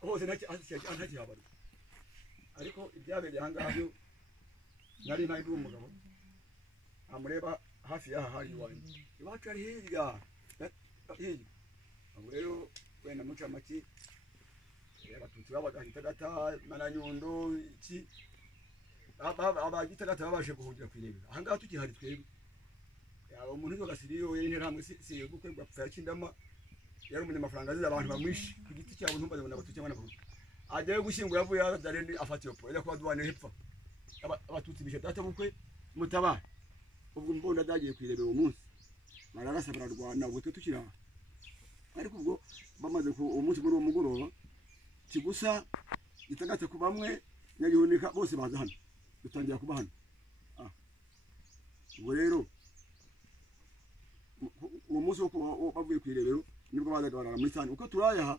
hose ntacyo habara ariko ibyabereye ahangaha byo nari nari umugabo amureba hafi y'aha hari iwanjye iwacu ari hirya abo rero wenda muca make abatutsi babagahitagata mananyundo iki abagitagata babashe guhungira kwirebera ahangaha tukihari twebwe umuntu w'agasiriyo y'interahamwe si gukwe bapfa kindama yari umunyamafaranga azize abantu bamwishe ku giti cyabo ntumbaze ngo nabatutsi cyangwa n'abahutu agiye gushyingura avuye Darende afatiye po ila kwa duwane hepfa abatutsi bishe data bukwe mutabara ubwo mbona dagiye kwirebera umunsi bararasa bararwana ubwo tukira ariko ubwo bamaze ku umunsi muri uwo mugoroba kigusa gitagate ku bamwe nyagihunika bose baza hano dutangira kuba hano ubwo rero uwo munsi wo bavuye kwirebero nibwo bazaga barara muri sante uko turayaha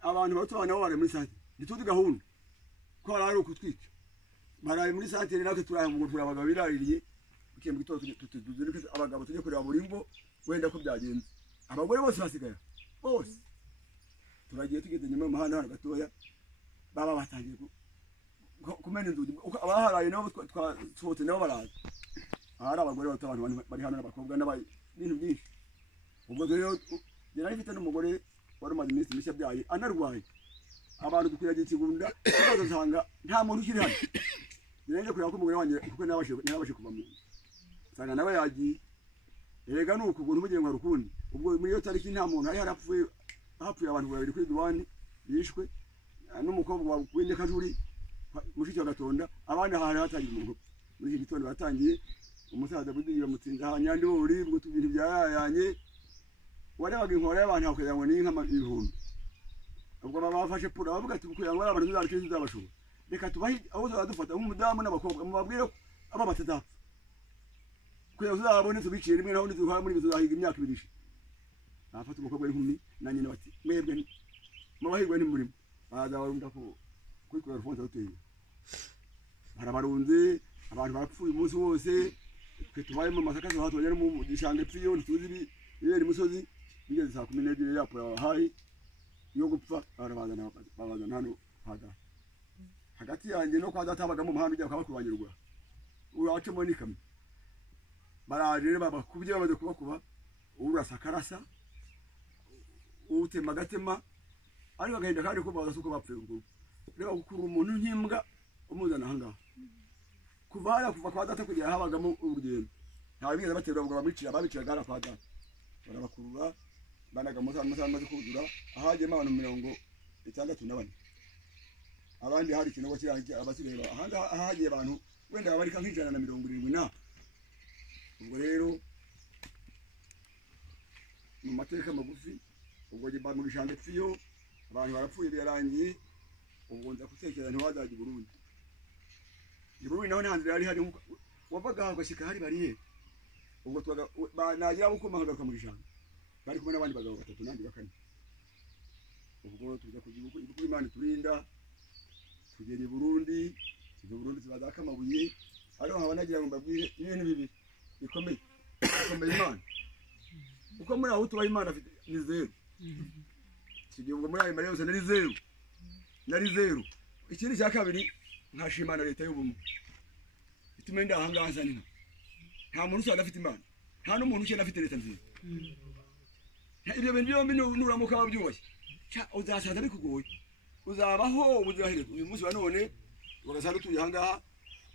abantu batubana nabo bari muri sante gitundi gahunda ko ari ukutwica baraye muri sante natwe turayaha ngo turabaga biraririye ikembe gitoto tutuzurike abagabo tujye kureba muri ngo wenda ko byagenze abagore bose basigaye bose turagiye tugeze nyuma y'umuhanda hano gatoya baba batangiye kumena inzugi abaharaye nabo twasohotse nabo baraza hari abagore abantu bari hano n'abakobwa n'ibintu byinshi ubwo rero yari afite n'umugore wari umaze iminsi mishya byaye anarwaye abantu dukwiragiye ikigunda bazasanga nta muntu ukiri hano nenge kureba ko umugore wanjye kuko nabashe kuva mu sanga nawe yagiye erega nuko ubwo ntubugiye ngo rukundi ubwo muri iyo tariki nta muntu ari harapfuye abantu babiri kuri duwani bishwe n'umukobwa w'inde kajuri mushiki wa Gatonda abandi hari hatangiye umuntu muri iki gitondo batangiye umusaza budiye bamutsinda hanyandi buri ngo tubintu byayanye warabaga inkora y'abantu hakwira ngo ni nka ibihumbi ubwo babafashe pura bavuga ati kugira ngo abantu bizarike zabashobora reka tubahi aho zadufata nk'umudamu n'abakobwa mubabwire aba batadapfa kugira ngo uzabone tubiciye rimwe naho nduha muri bizahiga imyaka ibiri afata umukobwa w'inkumi na nyina bati mwebwe mubahirwe ni murimo baza barunda ko kwikora rufonza hoteli barabarunze abantu barapfuye umunsi wose twe tubaye mu masaka zo hatonyera mu gishanga pfiyo tuzi ibere musozi bigeze saa 12 yapo hayi yo gupfa babazana hano hada hagati yanjye no kwa databaga mu muhanda ujya kwabakurwanyirwa urace mo nikam baraje babakubye bamaze kubakuba urasakarasa utema gatema ari bagahenda kandi ko bazasuko bapfuye ubwo reba gukura umuntu nkimbwa umuzana hanga kuva kwa data kugira habagamo urugendo nta bigeze batera ubwo babicira gara kwa data barabakurura banaga amaze kuzura ahagema abantu 64 abandi hari kino bakiranje abasireba ahanga ahagiye abantu wenda babarika nk'ijana na 70 na ubwo rero mu mateka magufi ubwo giba mu gishanga pfiyo abantu barapfuye byarangiye ubwo nza kutekera ntiwazaje Burundi Burundi naho ntanzira yari hari wavaga gashika hari bariye ubwo twaga nagira gukoma hagaruka mu gishanga bari kumwe n'abandi bagabo batatu nandi bakane ubwo tuza kugira uko Imana turinda tugere Burundi tubaza kamabuye ariho habanagira ngo mbabwire ibintu bibi bikomeye Imana uko muri aho tuba Imana ni zero kigiye ubwo muri ayo mari yose nari zero ikindi cya kabiri nkashimana leta y'ubumwe itume ndahanga nzanina nta muntu usaba afite Imana nta n'umuntu ukena afite leta nziza ibyo bintu byombi nuramuka babyubaye uzasaza bikugoye uzabaho ubuzahereza uyu munsi wa none ugasanga tuye ahangaha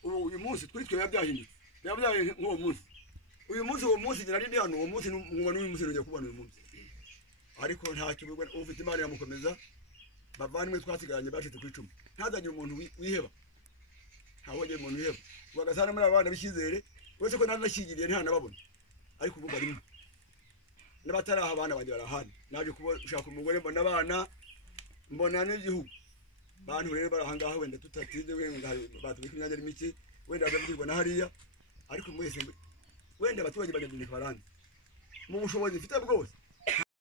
uyu munsi twe yabyahindutse yabyaye nk'uwo munsi uwo munsi ngira ndi hano uwo munsi ngubona uyu munsi ngiye kubana uyu munsi ariko nta kibugwa ufite Imana yamukomeza bavanwe twasigaranye bashitse ku 10 ntazanye umuntu wiheba hawoje umuntu wiheba ugasanga muri abana bishizere wese ko nanashigiriye nta nababona ariko ubu barimo n'abataraha abana banje barahana naje kushaka umugore mbona abana mbona n'igihugu bantu rero barahangaha wenda tutatize wenda batubika imyanya ari mike wenda babyirwa na hariya ariko mwese wenda abaturage bagende barandi mu bushobozi mfite bwose